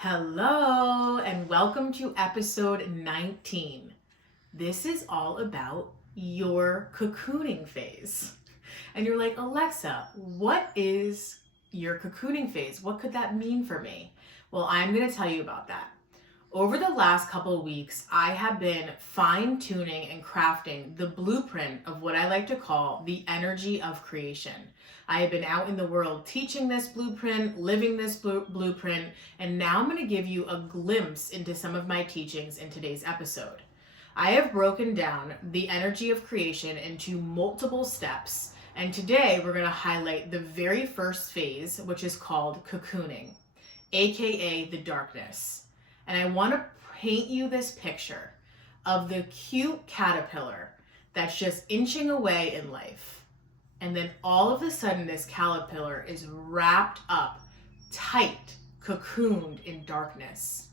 Hello, and welcome to episode 19. This is all about your cocooning phase. And you're like, Alexa, what is your cocooning phase? What could that mean for me? Well, I'm going to tell you about that. Over the last couple of weeks, I have been fine-tuning and crafting the blueprint of what I like to call the energy of creation. I have been out in the world teaching this blueprint, living this blueprint, and now I'm going to give you a glimpse into some of my teachings in today's episode. I have broken down the energy of creation into multiple steps, and today we're going to highlight the very first phase, which is called cocooning, aka the darkness. And I want to paint you this picture of the cute caterpillar that's just inching away in life. And then all of a sudden, this caterpillar is wrapped up, tight, cocooned in darkness.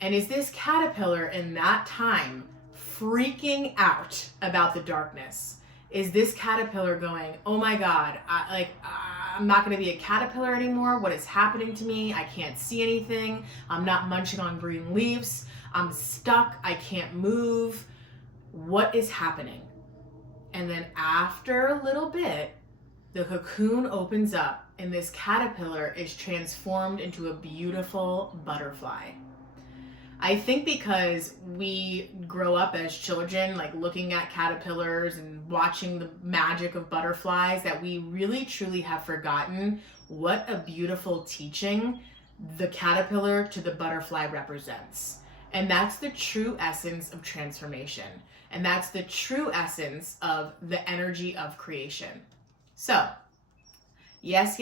And is this caterpillar in that time freaking out about the darkness? Is this caterpillar going, oh my God, I'm not going to be a caterpillar anymore. What is happening to me? I can't see anything. I'm not munching on green leaves. I'm stuck. I can't move. What is happening? And then after a little bit, the cocoon opens up and this caterpillar is transformed into a beautiful butterfly. I think because we grow up as children, like looking at caterpillars and watching the magic of butterflies, that we really truly have forgotten what a beautiful teaching the caterpillar to the butterfly represents. And that's the true essence of transformation. And that's the true essence of the energy of creation. So, yes,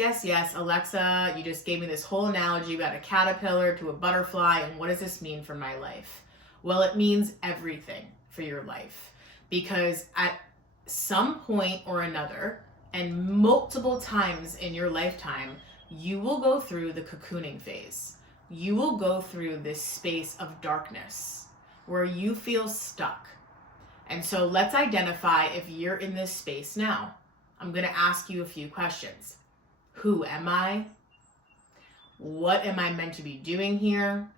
Alexa, you just gave me this whole analogy about a caterpillar to a butterfly, and what does this mean for my life? Well, it means everything for your life, because at some point or another, and multiple times in your lifetime, you will go through the cocooning phase. You will go through this space of darkness where you feel stuck. And so let's identify if you're in this space now. I'm going to ask you a few questions. Who am I? What am I meant to be doing here?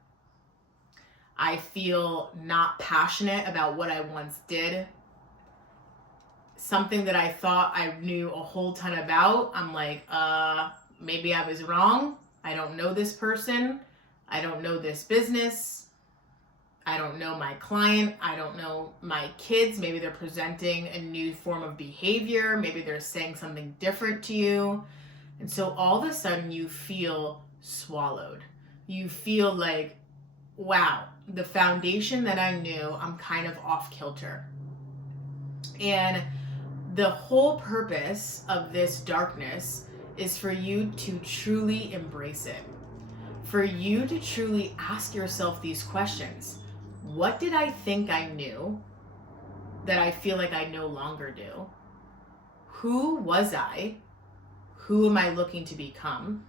I feel not passionate about what I once did. Something that I thought I knew a whole ton about, I'm like, maybe I was wrong. I don't know this person. I don't know this business. I don't know my client. I don't know my kids. Maybe they're presenting a new form of behavior. Maybe they're saying something different to you. And so all of a sudden you feel swallowed. You feel like, wow, the foundation that I knew, I'm kind of off kilter. And the whole purpose of this darkness is for you to truly embrace it. For you to truly ask yourself these questions. What did I think I knew that I feel like I no longer do? Who was I? Who am I looking to become?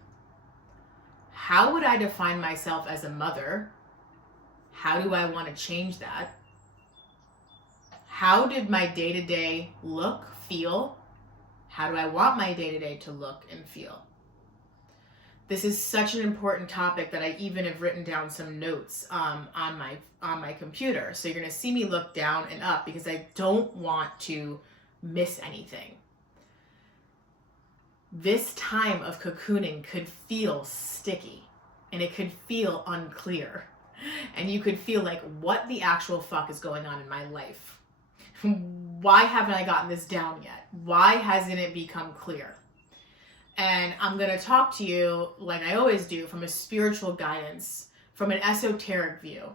How would I define myself as a mother? How do I want to change that? How did my day-to-day look, feel? How do I want my day-to-day to look and feel? This is such an important topic that I even have written down some notes on my computer. So you're going to see me look down and up because I don't want to miss anything. This time of cocooning could feel sticky and it could feel unclear. And you could feel like, what the actual fuck is going on in my life? Why haven't I gotten this down yet? Why hasn't it become clear? And I'm going to talk to you, like I always do, from a spiritual guidance, from an esoteric view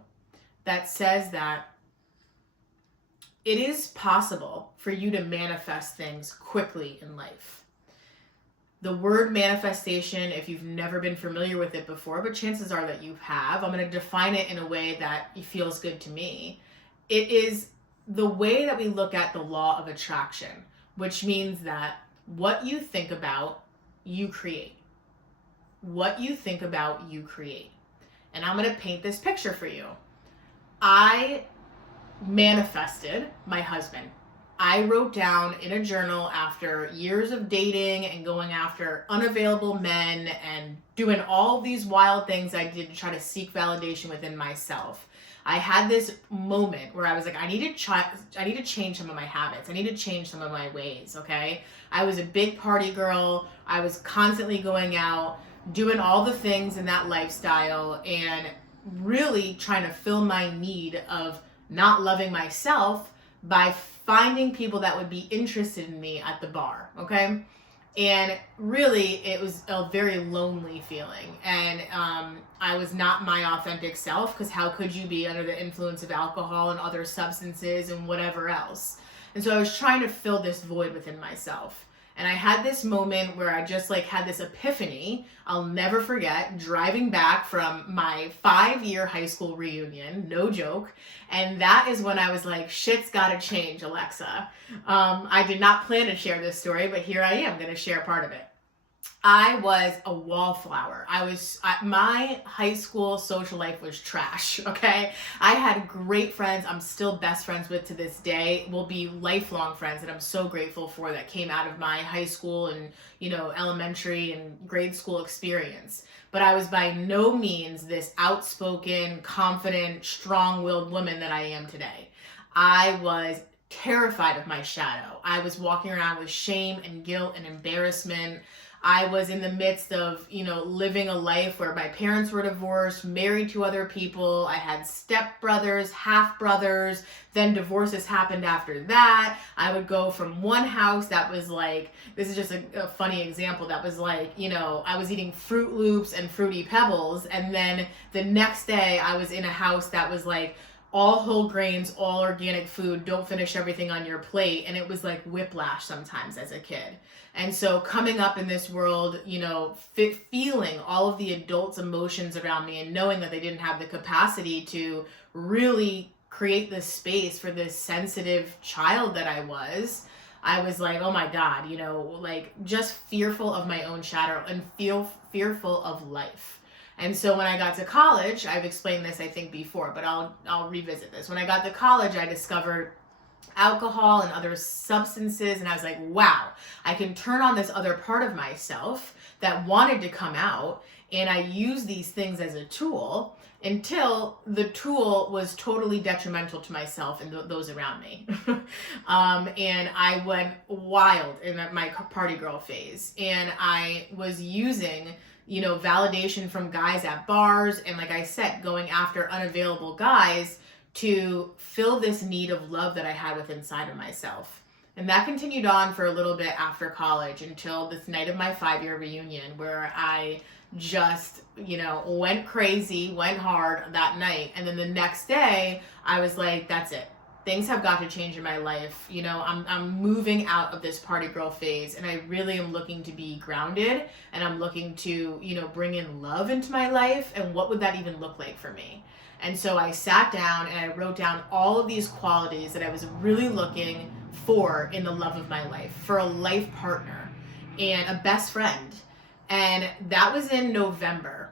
that says that it is possible for you to manifest things quickly in life. The word manifestation, if you've never been familiar with it before, but chances are that you have, I'm going to define it in a way that feels good to me. It is the way that we look at the law of attraction, which means that what you think about, you create. What you think about, you create. And I'm going to paint this picture for you. I manifested my husband. I wrote down in a journal, after years of dating and going after unavailable men and doing all these wild things I did to try to seek validation within myself, I had this moment where I was like, I need to change some of my habits. I need to change some of my ways, okay? I was a big party girl. I was constantly going out, doing all the things in that lifestyle, and really trying to fill my need of not loving myself by finding people that would be interested in me at the bar, okay? And really, it was a very lonely feeling. And I was not my authentic self, because how could you be under the influence of alcohol and other substances and whatever else? And so I was trying to fill this void within myself. And I had this moment where I just like had this epiphany. I'll never forget driving back from my 5-year high school reunion, no joke. And that is when I was like, shit's gotta change, Alexa. I did not plan to share this story, but here I am gonna share part of it. I was a wallflower. My high school social life was trash, okay? I had great friends I'm still best friends with to this day. We'll be lifelong friends that I'm so grateful for, that came out of my high school and, elementary and grade school experience. But I was by no means this outspoken, confident, strong-willed woman that I am today. I was terrified of my shadow. I was walking around with shame and guilt and embarrassment. I was in the midst of, living a life where my parents were divorced, married to other people. I had stepbrothers, half-brothers, then divorces happened after that. I would go from one house that was like, this is just a funny example, that was like, I was eating Fruit Loops and Fruity Pebbles, and then the next day I was in a house that was like, all whole grains, all organic food, don't finish everything on your plate. And it was like whiplash sometimes as a kid. And so coming up in this world, feeling all of the adults' emotions around me and knowing that they didn't have the capacity to really create this space for this sensitive child that I was like, oh my God, just fearful of my own shadow and fearful of life. And so when I got to college, I've explained this I think before, but I'll revisit this. When I got to college, I discovered alcohol and other substances, and I was like, wow, I can turn on this other part of myself that wanted to come out, and I use these things as a tool until the tool was totally detrimental to myself and those around me. And I went wild in my party girl phase, and I was using validation from guys at bars, and like I said, going after unavailable guys to fill this need of love that I had within inside of myself. And that continued on for a little bit after college until this night of my 5-year reunion, where I just, went crazy, went hard that night. And then the next day I was like, that's it. Things have got to change in my life. I'm moving out of this party girl phase, and I really am looking to be grounded, and I'm looking to, bring in love into my life. And what would that even look like for me? And so I sat down and I wrote down all of these qualities that I was really looking for in the love of my life, for a life partner and a best friend. And that was in November.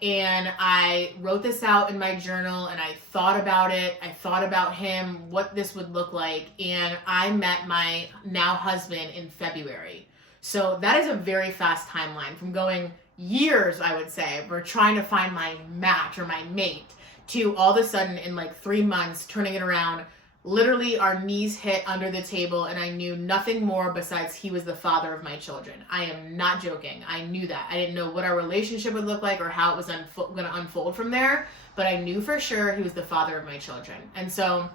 And I wrote this out in my journal, and I thought about it. I thought about him, what this would look like. And I met my now husband in February. So that is a very fast timeline from going years, I would say, we're trying to find my match or my mate, to all of a sudden in like 3 months, turning it around. Literally our knees hit under the table, and I knew nothing more besides he was the father of my children. I am not joking. I knew that. I didn't know what our relationship would look like or how it was going to unfold from there, but I knew for sure he was the father of my children. And so,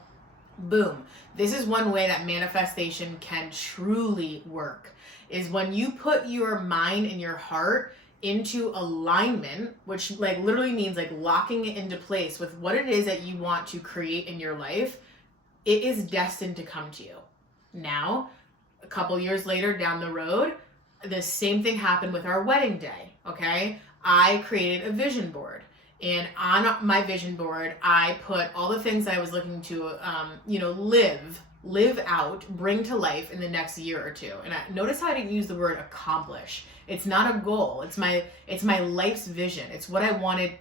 boom. This is one way that manifestation can truly work, is when you put your mind and your heart into alignment, which like literally means like locking it into place with what it is that you want to create in your life. It is destined to come to you. Now, a couple years later down the road, the same thing happened with our wedding day, okay? I created a vision board. And on my vision board, I put all the things that I was looking to, live out, bring to life in the next year or two. And notice how I didn't use the word accomplish. It's not a goal. It's my life's vision. It's what I wanted.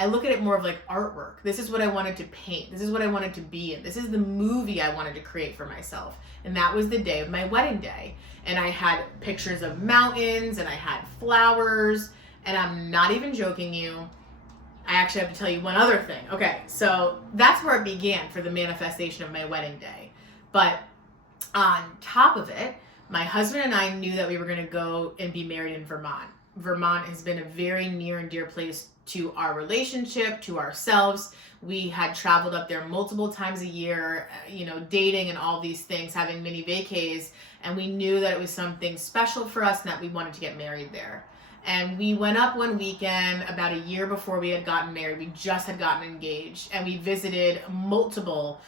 I look at it more of like artwork. This is what I wanted to paint. This is what I wanted to be in. This is the movie I wanted to create for myself. And that was the day of my wedding day. And I had pictures of mountains and I had flowers. And I'm not even joking you. I actually have to tell you one other thing. Okay, so that's where it began for the manifestation of my wedding day. But on top of it, my husband and I knew that we were going to go and be married in Vermont. Vermont has been a very near and dear place to our relationship, to ourselves. We had traveled up there multiple times a year, dating and all these things, having mini vacays, and we knew that it was something special for us and that we wanted to get married there. And we went up one weekend about a year before we had gotten married. We just had gotten engaged, and we visited multiple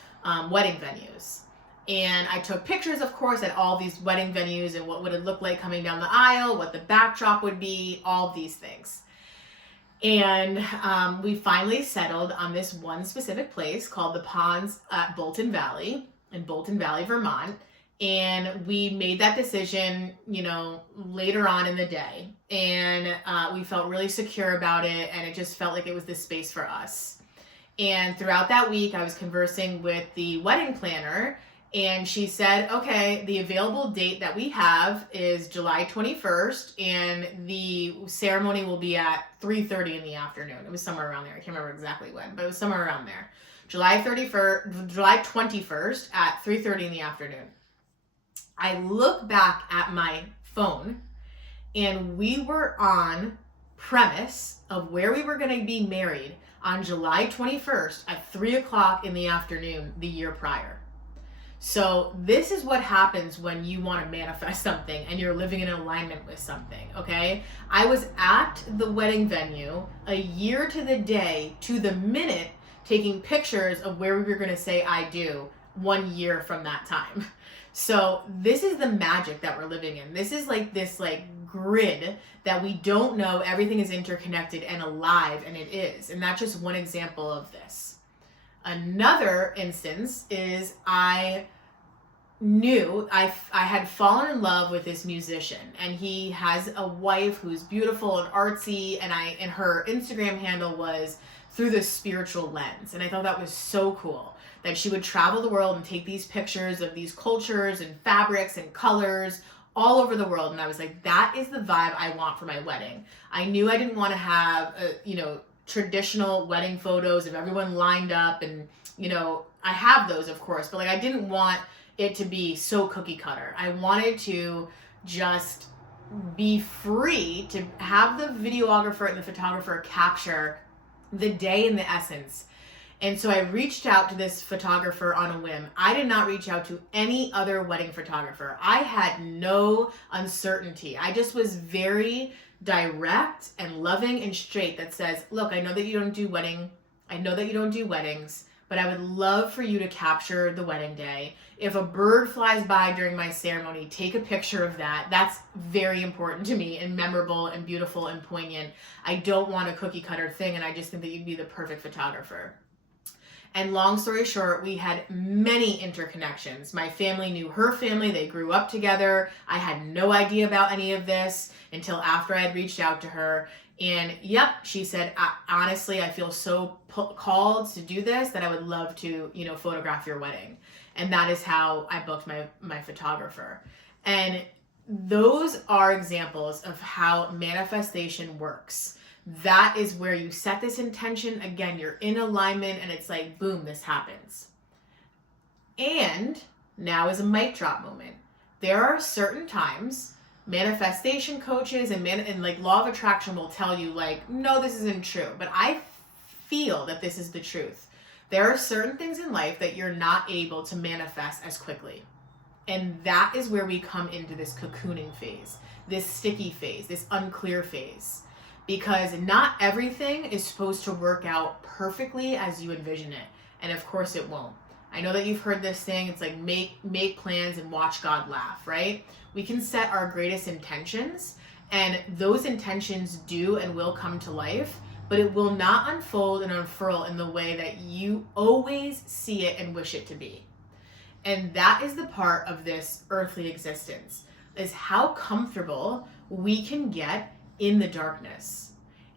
wedding venues. And I took pictures, of course, at all these wedding venues and what would it look like coming down the aisle, what the backdrop would be, all of these things. And we finally settled on this one specific place called the Ponds at Bolton Valley, in Bolton Valley, Vermont. And we made that decision, later on in the day. And we felt really secure about it. And it just felt like it was the space for us. And throughout that week, I was conversing with the wedding planner. And she said, okay, the available date that we have is July 21st. And the ceremony will be at 3:30 in the afternoon. It was somewhere around there. I can't remember exactly when, but it was somewhere around there. July 21st at 3:30 in the afternoon. I look back at my phone and we were on premise of where we were going to be married on July 21st at 3:00 in the afternoon the year prior. So this is what happens when you want to manifest something and you're living in alignment with something, okay? I was at the wedding venue a year to the day, to the minute, taking pictures of where we were going to say I do 1 year from that time. So this is the magic that we're living in. This is this grid that we don't know. Everything is interconnected and alive, and it is. And that's just one example of this. Another instance is I knew I had fallen in love with this musician, and he has a wife who's beautiful and artsy, and her Instagram handle was Through the Spiritual Lens. And I thought that was so cool that she would travel the world and take these pictures of these cultures and fabrics and colors all over the world. And I was like, that is the vibe I want for my wedding. I knew I didn't want to have traditional wedding photos of everyone lined up, and I have those, of course, but I didn't want it to be so cookie cutter. I wanted to just be free to have the videographer and the photographer capture the day in the essence. And so I reached out to this photographer on a whim. I did not reach out to any other wedding photographer. I had no uncertainty. I just was very direct and loving and straight that says, look, I know that you don't do weddings, but I would love for you to capture the wedding day. If a bird flies by during my ceremony, take a picture of that. That's very important to me and memorable and beautiful and poignant. I don't want a cookie cutter thing, and I just think that you'd be the perfect photographer. And long story short, we had many interconnections. My family knew her family. They grew up together. I had no idea about any of this until after I had reached out to her. And yep, she said, honestly, I feel so called to do this that I would love to, photograph your wedding. And that is how I booked my photographer. And those are examples of how manifestation works. That is where you set this intention. Again, you're in alignment and it's like, boom, this happens. And now is a mic drop moment. There are certain times manifestation coaches and law of attraction will tell you no, this isn't true. But I feel that this is the truth. There are certain things in life that you're not able to manifest as quickly. And that is where we come into this cocooning phase, this sticky phase, this unclear phase. Because not everything is supposed to work out perfectly as you envision it. And of course it won't. I know that you've heard this thing, it's like make plans and watch God laugh, right? We can set our greatest intentions, and those intentions do and will come to life, but it will not unfold and unfurl in the way that you always see it and wish it to be. And that is the part of this earthly existence, is how comfortable we can get in the darkness.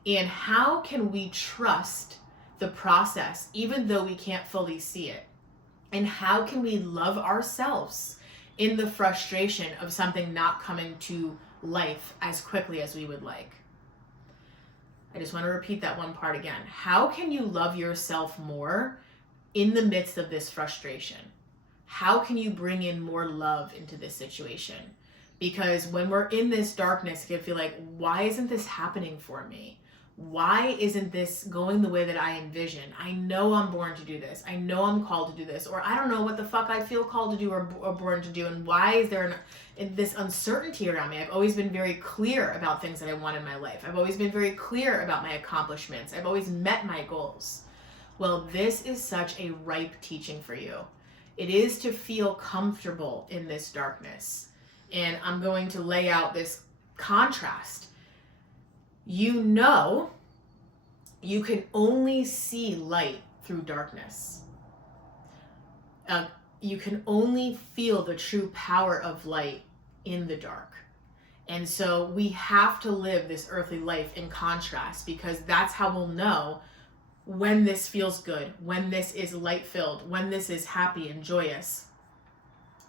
And how can we trust the process even though we can't fully see it? And how can we love ourselves in the frustration of something not coming to life as quickly as we would like? I just want to repeat that one part again. How can you love yourself more in the midst of this frustration? How can you bring in more love into this situation? Because when we're in this darkness, it can feel like, why isn't this happening for me? Why isn't this going the way that I envision? I know I'm born to do this. I know I'm called to do this. Or I don't know what the fuck I feel called to do or born to do. And why is there this uncertainty around me? I've always been very clear about things that I want in my life. I've always been very clear about my accomplishments. I've always met my goals. Well, this is such a ripe teaching for you. It is to feel comfortable in this darkness. And I'm going to lay out this contrast. You know, you can only see light through darkness. You can only feel the true power of light in the dark. And so we have to live this earthly life in contrast, because that's how we'll know when this feels good, when this is light-filled, when this is happy and joyous.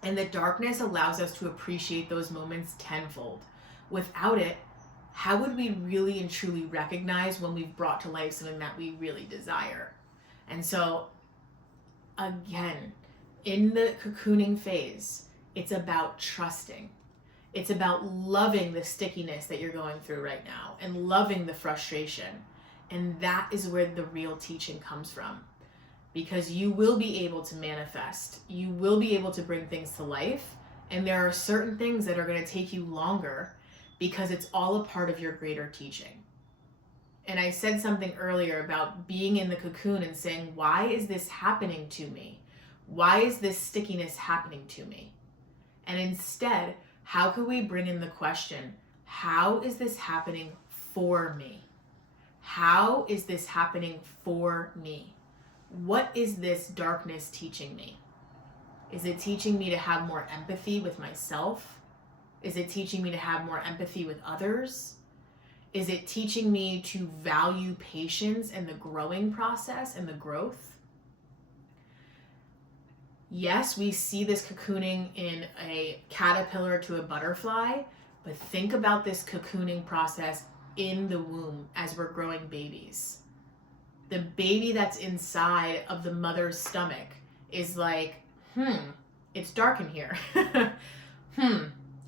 And the darkness allows us to appreciate those moments tenfold. Without it, how would we really and truly recognize when we've brought to life something that we really desire? And so, again, in the cocooning phase, it's about trusting. It's about loving the stickiness that you're going through right now and loving the frustration. And that is where the real teaching comes from. Because you will be able to manifest. You will be able to bring things to life. And there are certain things that are going to take you longer, because it's all a part of your greater teaching. And I said something earlier about being in the cocoon and saying, why is this happening to me? Why is this stickiness happening to me? And instead, how could we bring in the question, how is this happening for me? How is this happening for me? What is this darkness teaching me? Is it teaching me to have more empathy with myself? Is it teaching me to have more empathy with others? Is it teaching me to value patience and the growing process and the growth? Yes, we see this cocooning in a caterpillar to a butterfly, but think about this cocooning process in the womb as we're growing babies. The baby that's inside of the mother's stomach is like, it's dark in here.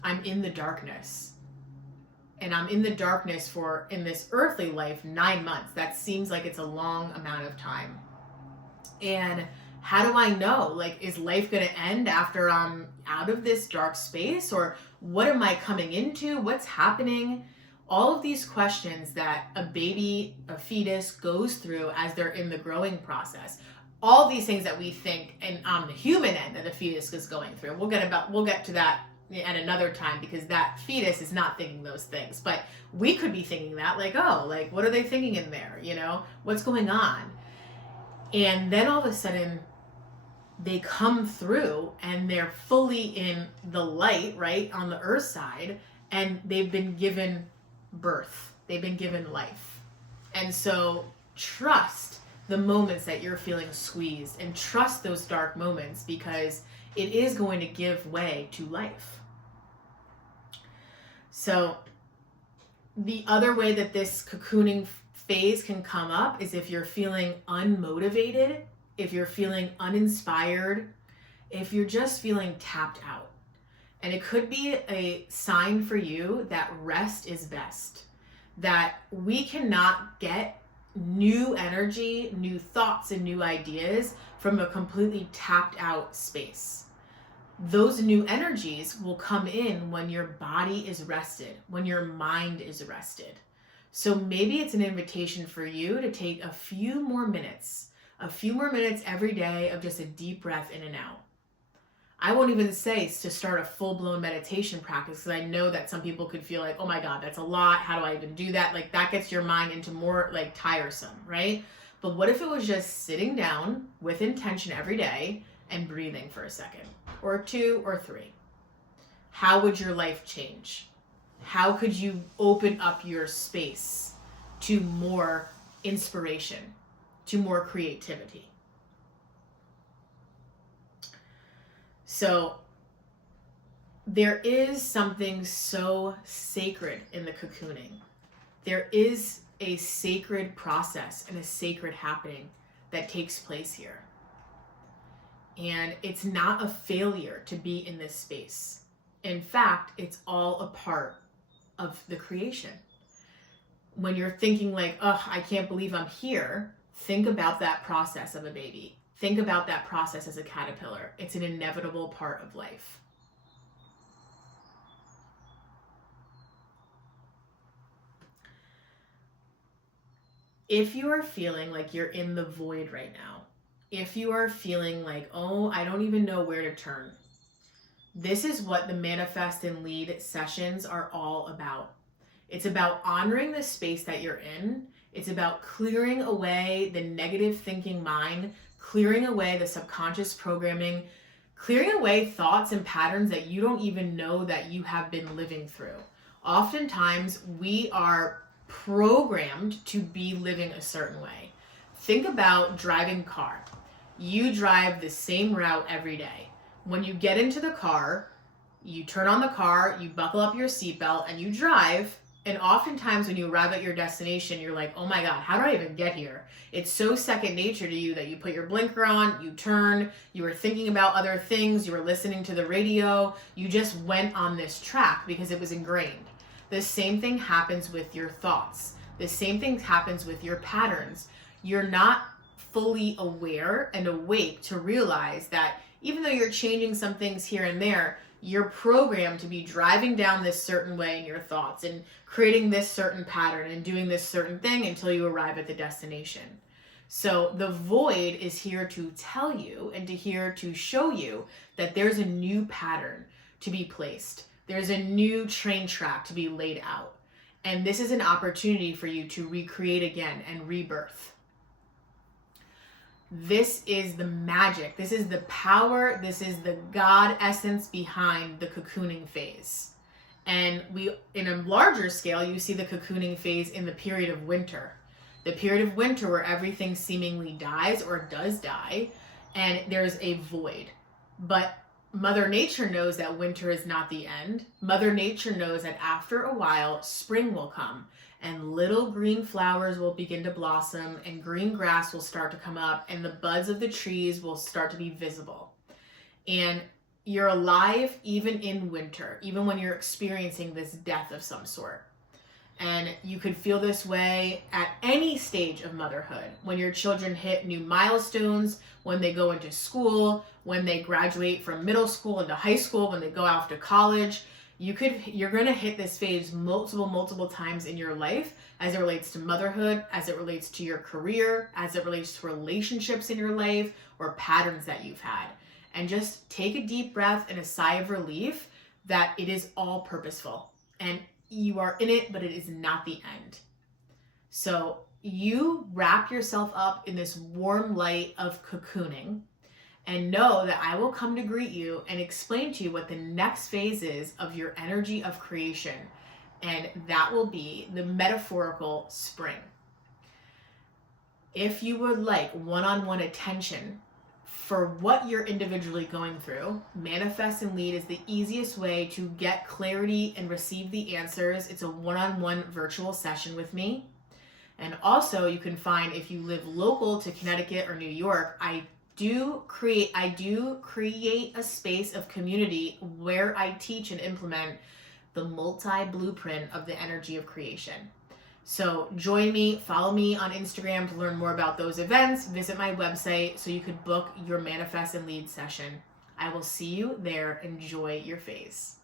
I'm in the darkness. And I'm in the darkness for, in this earthly life, 9 months. That seems like it's a long amount of time. And how do I know? Like, is life going to end after I'm out of this dark space? Or what am I coming into? What's happening? All of these questions that a baby, a fetus goes through as they're in the growing process. All these things that we think, and on the human end, that the fetus is going through. We'll get to that at another time, because that fetus is not thinking those things. But we could be thinking that, like, oh, like, what are they thinking in there? You know, what's going on? And then all of a sudden, they come through and they're fully in the light, right, on the earth side, and they've been given birth. They've been given life. And so trust the moments that you're feeling squeezed, and trust those dark moments, because it is going to give way to life. So the other way that this cocooning phase can come up is if you're feeling unmotivated, if you're feeling uninspired, if you're just feeling tapped out. And it could be a sign for you that rest is best, that we cannot get new energy, new thoughts, and new ideas from a completely tapped out space. Those new energies will come in when your body is rested, when your mind is rested. So maybe it's an invitation for you to take a few more minutes every day of just a deep breath in and out. I won't even say to start a full-blown meditation practice, because I know that some people could feel like, oh my God, that's a lot. How do I even do that? Like, that gets your mind into more tiresome, right? But what if it was just sitting down with intention every day, and breathing for a second, or 2 or 3. How would your life change? How could you open up your space to more inspiration, to more creativity? So there is something so sacred in the cocooning. There is a sacred process and a sacred happening that takes place here. And it's not a failure to be in this space. In fact, it's all a part of the creation. When you're thinking like, oh, I can't believe I'm here, think about that process of a baby. Think about that process as a caterpillar. It's an inevitable part of life. If you are feeling like you're in the void right now, if you are feeling like, oh, I don't even know where to turn, this is what the Manifest and Lead sessions are all about. It's about honoring the space that you're in. It's about clearing away the negative thinking mind, clearing away the subconscious programming, clearing away thoughts and patterns that you don't even know that you have been living through. Oftentimes, we are programmed to be living a certain way. Think about driving a car. You drive the same route every day. When you get into the car, you turn on the car, you buckle up your seatbelt, and you drive. And oftentimes when you arrive at your destination, you're like, oh my God, how did I even get here? It's so second nature to you that you put your blinker on, you turn, you were thinking about other things, you were listening to the radio, you just went on this track because it was ingrained. The same thing happens with your thoughts. The same thing happens with your patterns. You're not fully aware and awake to realize that even though you're changing some things here and there, you're programmed to be driving down this certain way in your thoughts and creating this certain pattern and doing this certain thing until you arrive at the destination. So the void is here to tell you and to show you that there's a new pattern to be placed. There's a new train track to be laid out. And this is an opportunity for you to recreate again and rebirth. This is the magic. This is the power. This is the God essence behind the cocooning phase. And in a larger scale, you see the cocooning phase in the period of winter. The period of winter where everything seemingly dies or does die, and there's a void. But Mother Nature knows that winter is not the end. Mother Nature knows that after a while, spring will come. And little green flowers will begin to blossom, and green grass will start to come up, and the buds of the trees will start to be visible. And you're alive even in winter, even when you're experiencing this death of some sort. And you could feel this way at any stage of motherhood. When your children hit new milestones, when they go into school, when they graduate from middle school into high school, when they go off to college, you're going to hit this phase multiple times in your life as it relates to motherhood, as it relates to your career, as it relates to relationships in your life or patterns that you've had. And just take a deep breath and a sigh of relief that it is all purposeful and you are in it, but it is not the end. So you wrap yourself up in this warm light of cocooning and know that I will come to greet you and explain to you what the next phase is of your energy of creation. And that will be the metaphorical spring. If you would like one-on-one attention for what you're individually going through, Manifest and Lead is the easiest way to get clarity and receive the answers. It's a one-on-one virtual session with me. And also you can find, if you live local to Connecticut or New York, I do create a space of community where I teach and implement the multi-blueprint of the energy of creation. So join me, follow me on Instagram to learn more about those events, visit my website so you could book your Manifest and Lead session. I will see you there. Enjoy your phase.